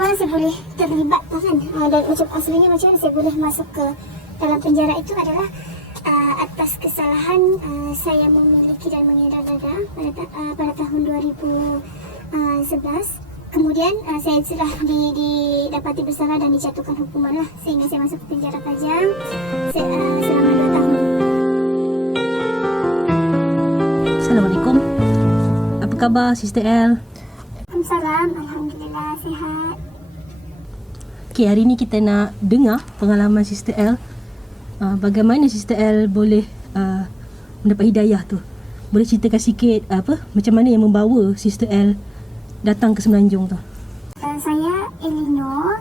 macam mana saya boleh terlibat kan? Dan macam aslinya macam mana saya boleh masuk ke dalam penjara itu adalah atas kesalahan saya memiliki dan mengedar dadah pada tahun 2011. Kemudian saya sudah didapati bersalah dan dijatuhkan hukuman lah, sehingga saya masuk ke penjara Kajang selama 2 tahun. Assalamualaikum. Apa khabar Sister L? Waalaikumsalam. Alhamdulillah sihat. Okay, hari ni kita nak dengar pengalaman Sister L. Bagaimana Sister L boleh mendapat hidayah tu? Boleh ceritakan sikit macam mana yang membawa Sister L datang ke Semenanjung tu? Saya Elinor.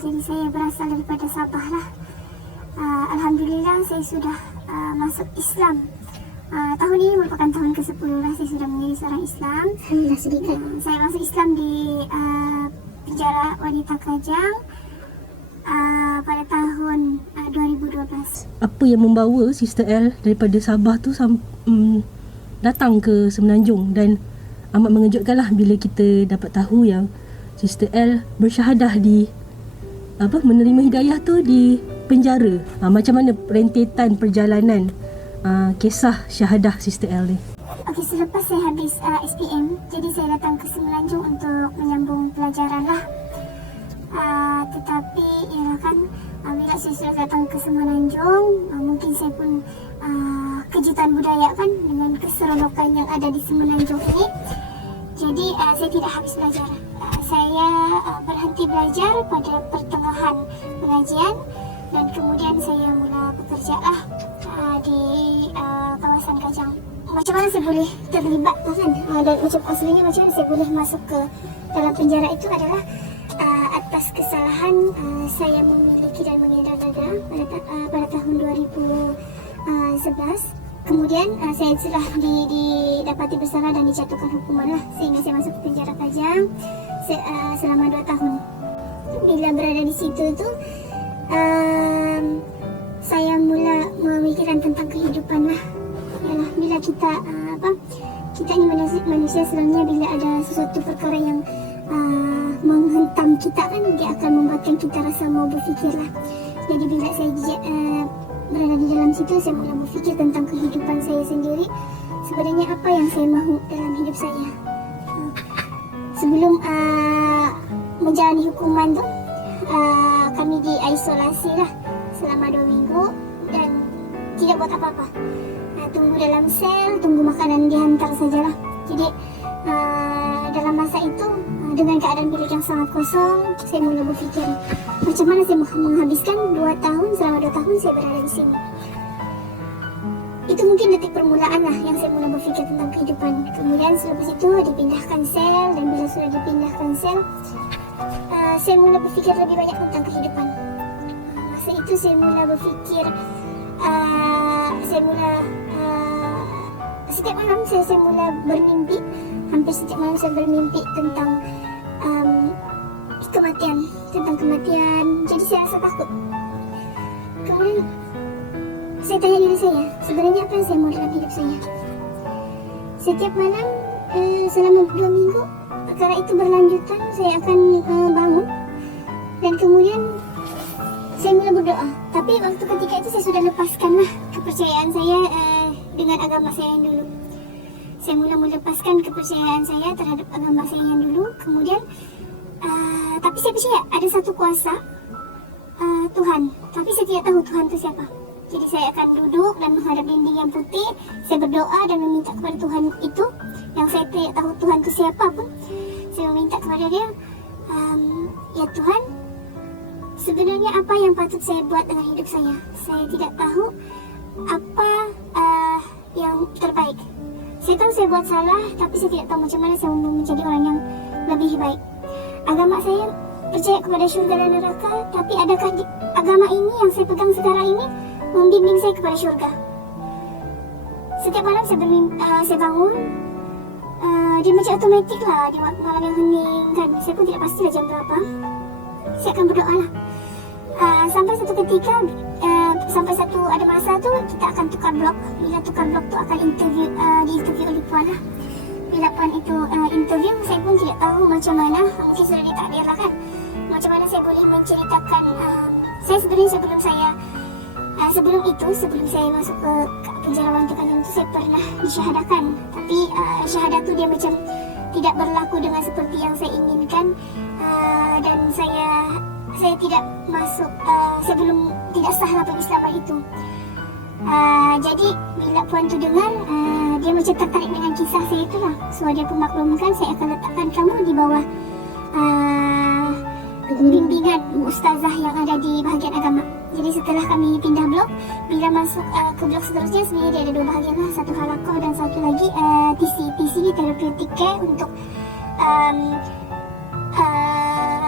Jadi saya berasal daripada Sabah lah. Alhamdulillah saya sudah masuk Islam. Tahun ini merupakan tahun ke-10 lah saya sudah menjadi seorang Islam. Alhamdulillah sedikit. Saya masuk Islam di penjara wanita Kajang pada tahun 2012. Apa yang membawa Sister L daripada Sabah tu datang ke Semenanjung, dan amat mengejutkan lah bila kita dapat tahu yang Sister L bersyahadah di menerima hidayah tu di penjara. Macam mana rentetan perjalanan kisah syahadah Sister L ni? Okey, selepas saya habis SPM, jadi saya datang ke Semenanjung untuk menyambung pelajaran lah. Tetapi ya kan, bila saya sudah datang ke Semenanjung, mungkin saya pun kejutan budaya kan dengan keseronokan yang ada di Semenanjung ini. Jadi saya tidak habis belajar. Saya berhenti belajar pada pertengahan pengajian, dan kemudian saya mula bekerja lah di kawasan Kajang. Macam mana saya boleh terlibat kan? Dan macam aslinya macam mana saya boleh masuk ke dalam penjara itu adalah atas kesalahan saya memiliki dan mengedar dadah pada tahun 2011. Kemudian saya sudah didapati bersalah dan dijatuhkan hukuman lah, sehingga saya masuk ke penjara Kajang selama 2 tahun. Bila berada di situ tu, saya mula memikirkan tentang kehidupan lah. Yalah, bila kita ni manusia sebenarnya bila ada sesuatu perkara yang menghentam kita kan, dia akan membuatkan kita rasa mau berfikir lah. Jadi bila saya berada di dalam situ, saya mula berfikir tentang kehidupan saya sendiri. Sebenarnya apa yang saya mahu dalam hidup saya. Sebelum menjalani hukuman tu, kami diisolasi lah selama 2 minggu dan tidak buat apa-apa. Tunggu dalam sel, tunggu makanan dihantar sajalah. Jadi dalam masa itu, dengan keadaan bilik yang sangat kosong, saya mula berfikir macam mana saya menghabiskan 2 tahun, selama 2 tahun saya berada di sini. Itu mungkin detik permulaan lah yang saya mula berfikir tentang kehidupan. Kemudian selepas itu dipindahkan sel, dan bila sudah dipindahkan sel, saya mula berfikir lebih banyak tentang kehidupan. Masa itu saya mula berfikir, setiap malam saya mula bermimpi. Hampir setiap malam saya bermimpi tentang kematian. Jadi saya rasa takut. Kemudian saya tanya diri saya, sebenarnya apa yang saya mahu dalam hidup saya? Setiap malam selama 2 minggu perkara itu berlanjutan, saya akan bangun dan kemudian saya mula berdoa. Tapi waktu ketika itu saya sudah lepaskanlah kepercayaan saya dengan agama saya yang dulu. Saya mula melepaskan kepercayaan saya terhadap agama saya yang dulu. Kemudian tapi saya percaya ada satu kuasa, Tuhan. Tapi saya tidak tahu Tuhan itu siapa. Jadi saya akan duduk dan menghadap dinding yang putih. Saya berdoa dan meminta kepada Tuhan itu, yang saya tidak tahu Tuhan itu siapa pun. Saya meminta kepada dia, ya Tuhan, sebenarnya apa yang patut saya buat dengan hidup saya? Saya tidak tahu apa yang terbaik. Saya tahu saya buat salah, tapi saya tidak tahu macam mana saya menjadi orang yang lebih baik. Agama saya percaya kepada syurga dan neraka, tapi adakah agama ini yang saya pegang sekarang ini membimbing saya kepada syurga? Setiap malam saya bangun, dia macam automatik lah di malam yang hening kan. Saya pun tidak pastilah jam berapa. Saya akan berdoa lah. Sampai satu ketika, ada masa tu kita akan tukar blok. Bila tukar blok tu akan diinterview oleh puan lah. Bila puan itu interview, saya pun tidak tahu macam mana. Mungkin sudah ditakdir lah kan. macam mana saya boleh menceritakan. Saya sebenarnya sebelum saya masuk ke penjara wanita kandung itu, saya pernah disyahadakan. Tapi syahadat tu dia macam tidak berlaku dengan seperti yang saya inginkan. Dan saya tidak masuk, saya belum tidak sahlah pengislaman itu. Jadi bila puan tu dengar, dia macam tertarik dengan kisah saya itulah. So dia pun maklumkan saya akan letakkan kamu di bawah bimbingan ustazah yang ada di bahagian agama. Jadi setelah kami pindah blok, bila masuk ke blok seterusnya, sebenarnya dia ada dua bahagian lah. Satu halakoh dan satu lagi TC ni therapeutic care untuk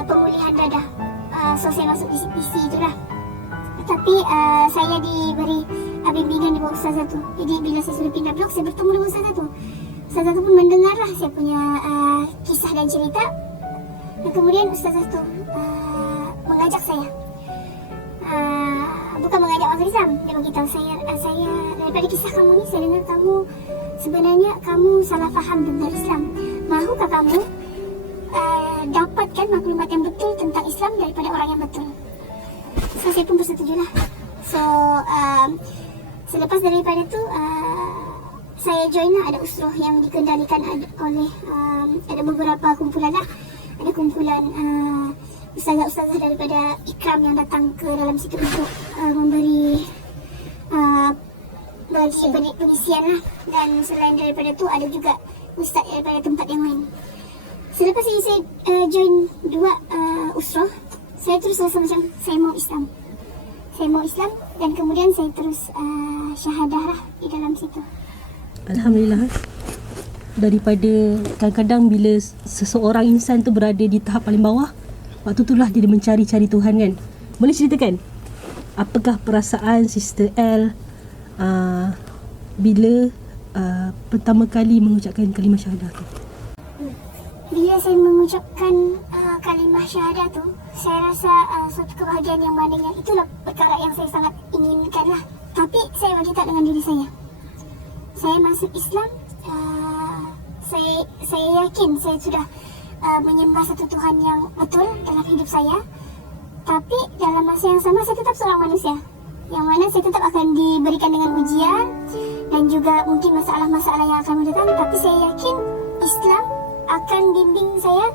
pemulihan dadah. So saya masuk di TC itulah. Tapi saya diberi bimbingan di bawah ustazah tu. Jadi bila saya sudah pindah blok, saya bertemu dengan ustazah tu. Ustazah tu pun mendengarlah saya punya kisah dan cerita. Dan kemudian ustazah tu mengajak saya, bukan mengajak masuk Islam. Dia beritahu saya daripada kisah kamu ni, saya dengar kamu sebenarnya kamu salah faham tentang Islam. Mahukah kamu dapatkan maklumat yang betul tentang Islam daripada orang yang betul? So saya pun bersetujulah. So selepas daripada tu saya join lah, ada usroh yang dikendalikan oleh ada beberapa kumpulan lah. Ada kumpulan ustazah-ustazah daripada Ikram yang datang ke dalam situ untuk memberi pengisian lah. Dan selain daripada tu ada juga ustaz daripada tempat yang lain. Selepas ini saya join dua usroh, saya terus rasa macam saya mau Islam. Saya mau Islam dan kemudian saya terus syahadah lah di dalam situ. Alhamdulillah. Daripada kadang-kadang bila seseorang insan tu berada di tahap paling bawah, waktu itulah dia mencari-cari Tuhan kan. Boleh ceritakan apakah perasaan Sister L bila pertama kali mengucapkan kalimah syahadah tu? Bila saya mengucapkan kalimah syahadah tu, saya rasa suatu kebahagiaan yang mana yang itulah perkara yang saya sangat inginkan lah. Tapi saya berkata dengan diri saya masuk Islam. Saya yakin saya sudah menyembah satu Tuhan yang betul dalam hidup saya. Tapi dalam masa yang sama saya tetap seorang manusia, yang mana saya tetap akan diberikan dengan ujian dan juga mungkin masalah-masalah yang akan datang. Tapi saya yakin Islam akan bimbing saya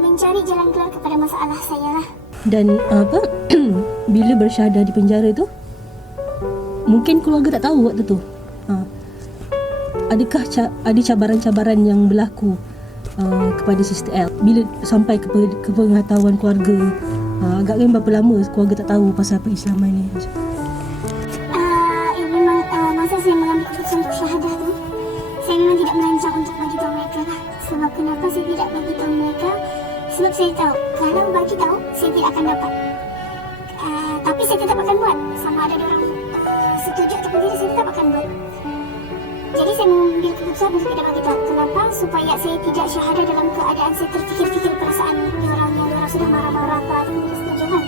mencari jalan keluar kepada masalah saya lah. Dan bila bersyahadah di penjara tu, mungkin keluarga tak tahu waktu tu. Adakah ada cabaran-cabaran yang berlaku kepada Sister L bila sampai ke pengetahuan keluarga? Agaknya berapa lama keluarga tak tahu pasal perislaman ni? Memang masa saya mengambil keputusan untuk syahadah tu, saya memang tidak merancang untuk bagi tahu mereka lah. Sebab kenapa saya tidak bagi tahu mereka? Sebab saya tahu kalau bagi tahu saya tidak akan dapat. Tapi saya tetap akan buat, sama ada orang setuju ataupun tidak, saya tetap akan buat. Jadi saya mengambil keputusan untuk tidak bagi tahu. Kenapa? Supaya saya tidak syahadah dalam keadaan saya terfikir-fikir perasaan orang yang orang sudah marah-marah atau tidak setuju kan.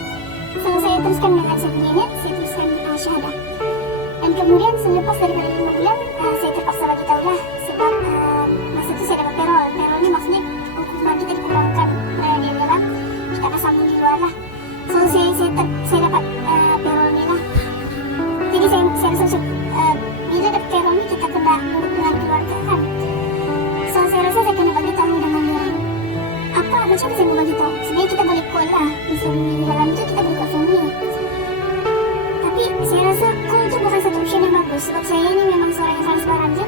So saya teruskan dengan saya punya niat, saya teruskan syahadah. Dan kemudian selepas daripada 5 bulan, saya terpaksa bagi tahu lah. Sebab masa tu saya dapat perol. Perol ni maksudnya hukuman kita dikurangkan di dalam, kita akan sambung di luar lah. So saya dapat perol ni lah. Jadi saya rasa macam bila dapat perol ni kita kena duduk dengan keluarga kan. So saya rasa saya kena bagi tahu dengan dia. Macam saya mau bagi tahu? Sebenarnya kita boleh call lah. Misalnya di dalam tu kita boleh call family. Tapi saya rasa call tu bukan satu option yang bagus. Sebab saya ni memang seorang yang transparan je.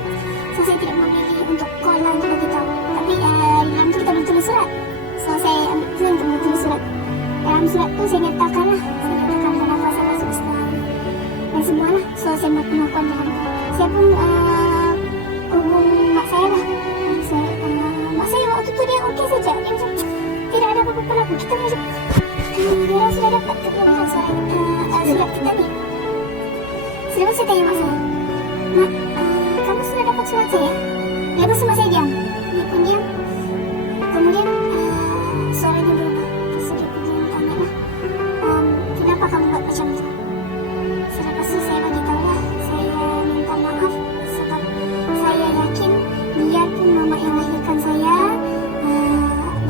So saya tidak memilih untuk call lah untuk bagi tahu. Tapi di dalam tu kita boleh tulis surat. So saya ambil keputusan untuk menulis surat. Dalam surat tu saya nyatakan lah. Saya nyatakan kenapa saya masuk Islam dan semua lah. So saya mengakuan dalam tu. Saya pun hubung mak saya lah. Mak saya waktu tu dia okey saja. Dia macam tidak ada apa-apa lagi. Kita macam dia orang sudah dapat ke belum kan surat kita ni. Selepas saya tanya mak saya, Mak, kamu sudah dapat surat saya? Lepas tu mak saya diam. Dia pun diam. Kemudian suara dia berubah. So dia pun tanya lah, kenapa kamu buat macam tu? Selepas tu saya bagi tahu lah, saya minta maaf sebab saya yakin biarpun mama yang lahirkan saya,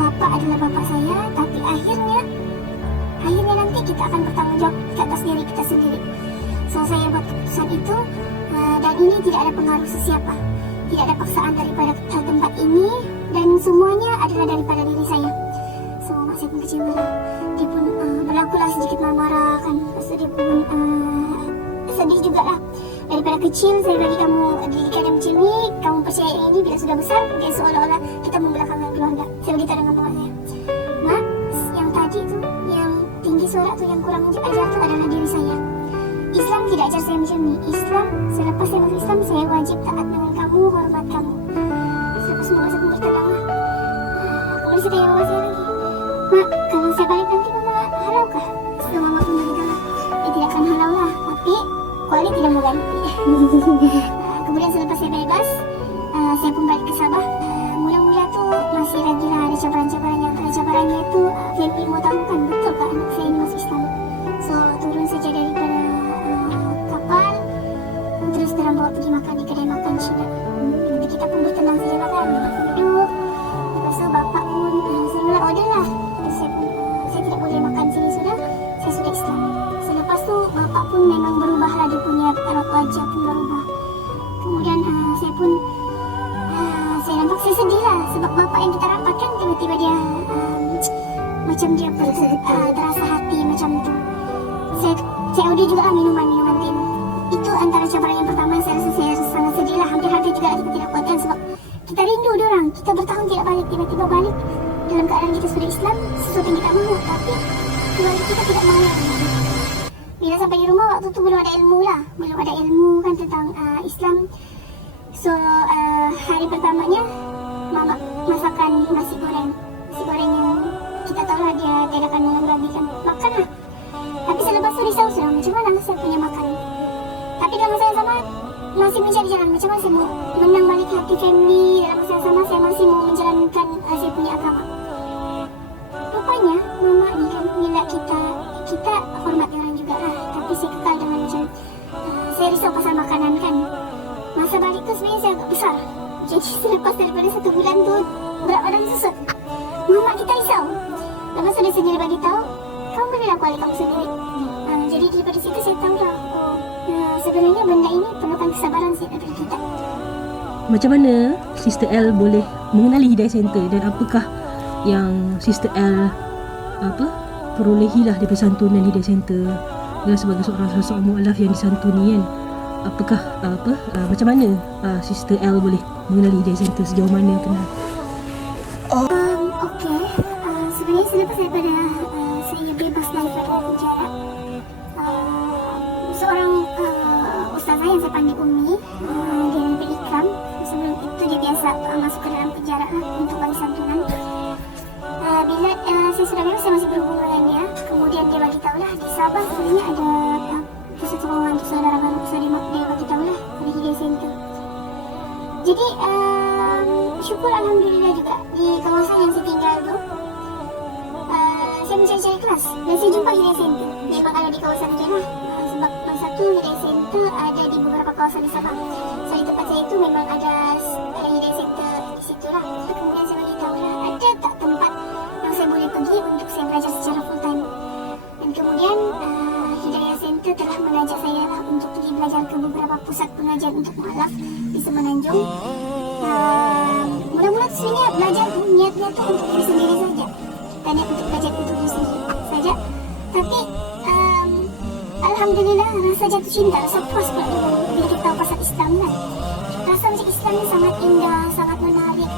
bapa adalah bapa saya, tapi akhirnya kita akan bertanggung jawab ke atas diri kita sendiri. So saya buat keputusan itu, dan ini tidak ada pengaruh sesiapa, tidak ada paksaan daripada tempat ini, dan semuanya adalah daripada diri saya. So mak saya pun kecewa lah. Dia pun berlakulah sedikit marah-marah kan. Lepas tu dia pun sedih jugalah. Daripada kecil saya bagi kamu didikan yang macam ni, kamu percaya yang ini, bila sudah besar dia seolah-olah kita membelakangkan keluarga. Saya beritahu dengan mak saya, mak, yang tadi tu, yang tinggi suara tu, yang kurang ajar tu adalah diri saya. Islam tidak ajar saya macam ni. Islam, selepas saya masuk Islam, saya wajib taat dengan kamu, hormat kamu. Selepas semua saya pun bertadang lah. Kemudian saya tanya mama saya lagi, mak, kalau saya balik nanti mama halau kah? Setelah mama pun beritahu lah, tidak akan halau lah, tapi kuali tidak mau ganti. Kemudian selepas saya bebas, saya pun balik ke Sabah. Mula-mula tu masih lagi lah ada cabaran-cabaran. Yang ada cabarannya tu, family mau tahu kan betul kan anak saya ini masuk Islam. So turun saja daripada kapal, terus terang bawa pergi makan di kedai makan Cina. Jadi kita pun bertenang saja lah kan, duduk. Lepas tu bapak pun serulah order lah. Terus saya tidak boleh makan sini sudah, saya sudah Islam. Selepas tu bapak pun memang berubah lah, dia punya raut wajah pun berubah. Kemudian saya pun saya nampak saya sedih lah, sebab bapak yang kita rapatkan tiba-tiba dia macam dia terasa hati macam tu. Saya order juga lah minuman tin. Itu antara cabaran yang pertama yang saya rasa sangat sedih lah. Hampir-hampir juga kita tidak kuatkan sebab kita rindu diorang. Kita bertahun tidak balik, tiba-tiba balik dalam keadaan kita sudah Islam, sesuatu yang kita mahu, tapi keluarga kita tidak mahu. Bila sampai di rumah waktu tu belum ada ilmu lah, belum ada ilmu kan tentang Islam. So hari pertamanya mama masakan nasi goreng yang kita tahu lah dia tidak akan mengembalikan, makan lah. Tapi selepas tu risau sudah, macam mana saya punya makan. Tapi dalam masa yang sama masih mencari jalan, macam mana saya mau menang balik hati family. Dalam masa yang sama saya masih mau menjalankan saya punya agama. Rupanya mama ni kan, bila kita hormat orang juga lah, tapi saya kekal dengan macam saya risau pasal makanan kan. Masa balik tu sebenarnya saya agak besar. Jadi selepas daripada 1 bulan tu berat badan susut. Mama kita risau. Lepas tu dia sendiri bagi tahu, kamu bolehlah balik kamu sendiri. Jadi daripada situ saya tahu lah, sebenarnya benda ini perlukan kesabaran sih daripada kita. Macam mana Sister L boleh mengenali Hidayah Center, dan apakah yang Sister L perolehilah daripada santunan Hidayah Center dengan sebagai seorang sosok mu'alaf yang disantuni kan? Apakah macam mana Sister L boleh mengenali Hidayah Center, sejauh mana kenal? Okey, sebenarnya selepas daripada saya bebas daripada penjara, seorang ustazah yang saya panggil Umi, dia daripada Ikram. Sebelum itu dia biasa masuk ke dalam penjara lah untuk bagi santunan. Bila saya sudah bebas, saya masih berhubung dengan dia. Kemudian dia bagi tahulah di Sabah sebenarnya ada pusat sokongan untuk saudara baru. So dia bagi tahulah ada Hidayah Center. Jadi syukur alhamdulillah juga di kawasan yang saya tinggal tu, saya mencari-cari kelas dan saya jumpa Hidayah Center. Memang ada di kawasan tu lah, sebab masa tu Hidayah Center ada di beberapa kawasan di Sabah. So di tempat saya tu memang ada Hidayah Center di situ lah. Kemudian saya bagi tahu lah, ada tak tempat yang saya boleh pergi untuk saya belajar secara full time. Dan kemudian Hidayah Center telah mengajak saya lah untuk pergi belajar ke beberapa pusat pengajian untuk mu'alaf di Semenanjung. Mula-mula tu sebenarnya belajar niatnya tu untuk diri sendiri saja. Kita niat untuk belajar untuk diri sendiri saja. Tapi alhamdulillah rasa jatuh cinta, rasa puas pula bila kita tahu pasal Islam kan. Rasa macam Islam ni sangat indah, sangat menarik.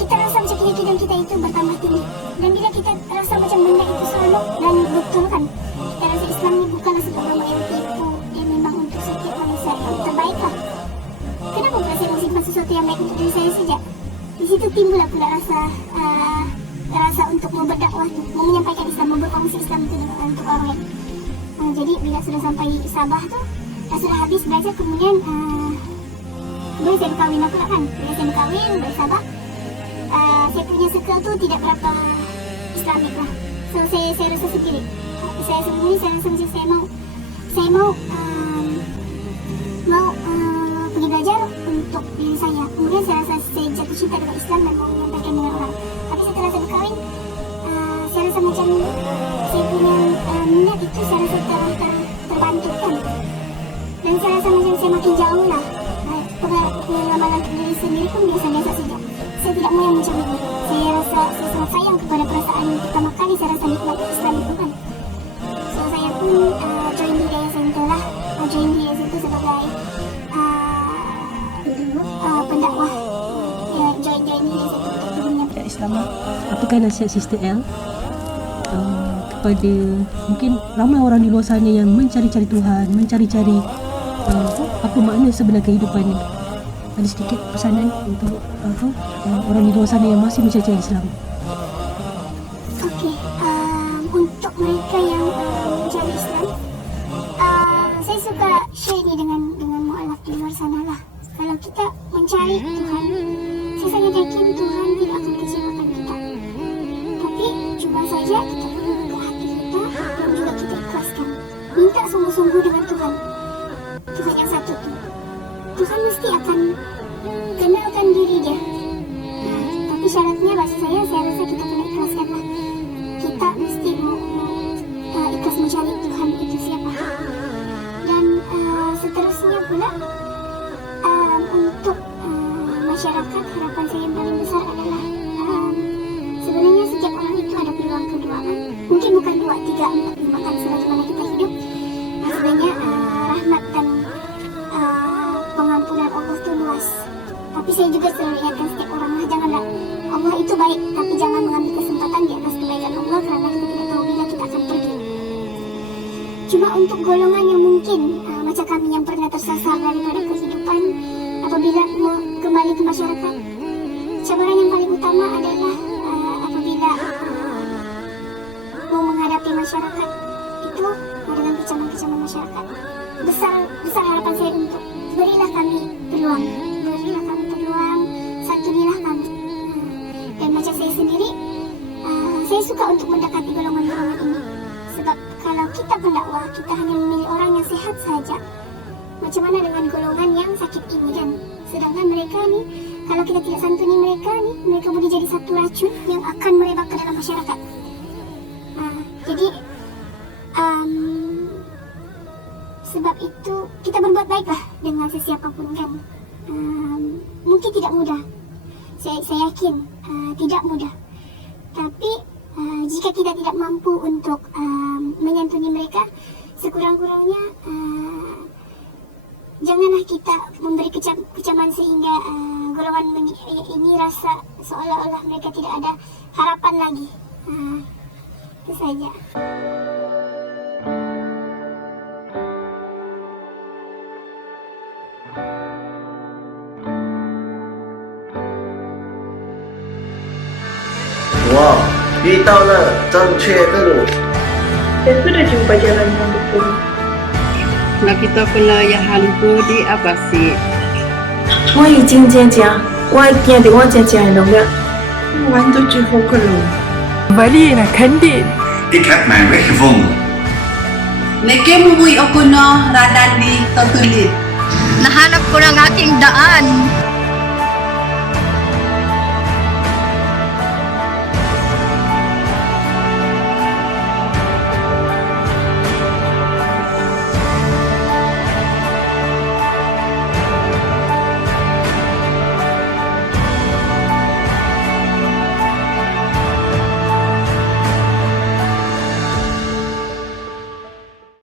Kita rasa macam keyakinan kita itu bertambah tinggi. Dan bila kita rasa macam benda itu seronok dan betul kan, kita rasa Islam ni bukanlah sebuah agama yang tipu. Dia memang untuk setiap manusia yang terbaik lah. Kenapa pula saya mau simpan sesuatu yang baik untuk diri saya saja? Di situ timbullah pula rasa untuk mau berdakwah, mau menyampaikan Islam, mau berkongsi Islam itu untuk orang lain. Jadi bila sudah sampai Sabah tu, sudah habis belajar, kemudian saya berkahwin pula kan. Bila saya berkahwin dari Sabah, saya punya circle tu tidak berapa Islamik lah. So saya rasa sendiri. Saya sendiri, saya rasa macam saya mau pergi belajar untuk diri saya. Kemudian saya rasa saya jatuh cinta dengan Islam dan mau menyampaikan dengan orang. Tapi setelah saya berkahwin, saya rasa macam saya punya minat itu saya rasa terbantukan. Dan saya rasa macam saya makin jauh lah. Pengalaman untuk diri sendiri pun biasa-biasa saja. Saya tidak mau yang macam ini. Saya rasa saya sangat sayang kepada perasaan pertama kali saya rasa nikmat Islam itu kan. So saya pun join Hidayah Center lah. Join Hidayah Center sebagai pendakwah. Ya, join Hidayah Center untuk dunia Islam. Apakah nasihat Sister L kepada mungkin ramai orang di luar sana yang mencari-cari Tuhan, mencari-cari apa makna sebenar kehidupan ni? Ada sedikit pesanan untuk orang di luar sana yang masih mencari-cari Islam. Okey, untuk mereka yang mencari Islam, saya suka share ni dengan mualaf di luar sana lah. Kalau kita mencari Tuhan, saya sangat yakin Tuhan tidak akan kecewakan kita. Tapi cuba saja kita perlu buka hati kita dan juga kita ikhlaskan. Minta sungguh-sungguh dengan Tuhan. Tuhan yang satu tu. Tuhan mesti akan kenalkan diri dia. Tapi syaratnya bagi saya rasa kita kena ikhlaskan lah. Kita mesti mau ikhlas mencari Tuhan itu siapa. Dan seterusnya pula untuk masyarakat, harapan saya yang paling besar adalah sebenarnya setiap orang itu ada peluang kedua kan. Mungkin bukan 2, 3, 4, 5 kan sebagaimana kita hidup. Sebenarnya rahmat dan pengampunan Allah itu luas. Tapi saya juga selalu ingatkan setiap orang lah, janganlah, Allah itu baik, tapi jangan mengambil kesempatan di atas kebaikan Allah kerana kita tidak tahu bila kita akan pergi. Cuma untuk golongan yang mungkin macam kami yang pernah tersasar daripada kehidupan, apabila mau kembali ke masyarakat, cabaran yang paling utama adalah apabila mau menghadapi masyarakat itu dengan kecaman-kecaman masyarakat. Besar harapan saya untuk berilah kami peluang, santunilah kami. Dan macam saya sendiri, saya suka untuk mendekati golongan-golongan ini. Sebab kalau kita pendakwah, kita hanya memilih orang yang sehat saja. Macam mana dengan golongan yang sakit ini kan? Sedangkan mereka ni, kalau kita tidak santuni mereka ni, mereka boleh jadi satu racun yang akan merebak ke dalam masyarakat. Jadi sebab itu kita berbuat baiklah dengan sesiapapun kan. Mungkin tidak mudah, saya yakin tidak mudah. Tapi jika kita tidak mampu untuk menyantuni mereka, sekurang-kurangnya janganlah kita memberi kecaman sehingga golongan ini rasa seolah-olah mereka tidak ada harapan lagi. Itu saja. Wow, 遇到了正确的路。 Saya sudah jumpa jalan yang betul. Nakita pula yang hampa di Abasi. 我已经渐渐，我已经在我渐渐弄了。 Waan tot je hokkelo. Valina Kandin. Ik heb mijn weg gevonden. Neke mumuy ako no radan di Totulit. Nahanap ko ng aking daan.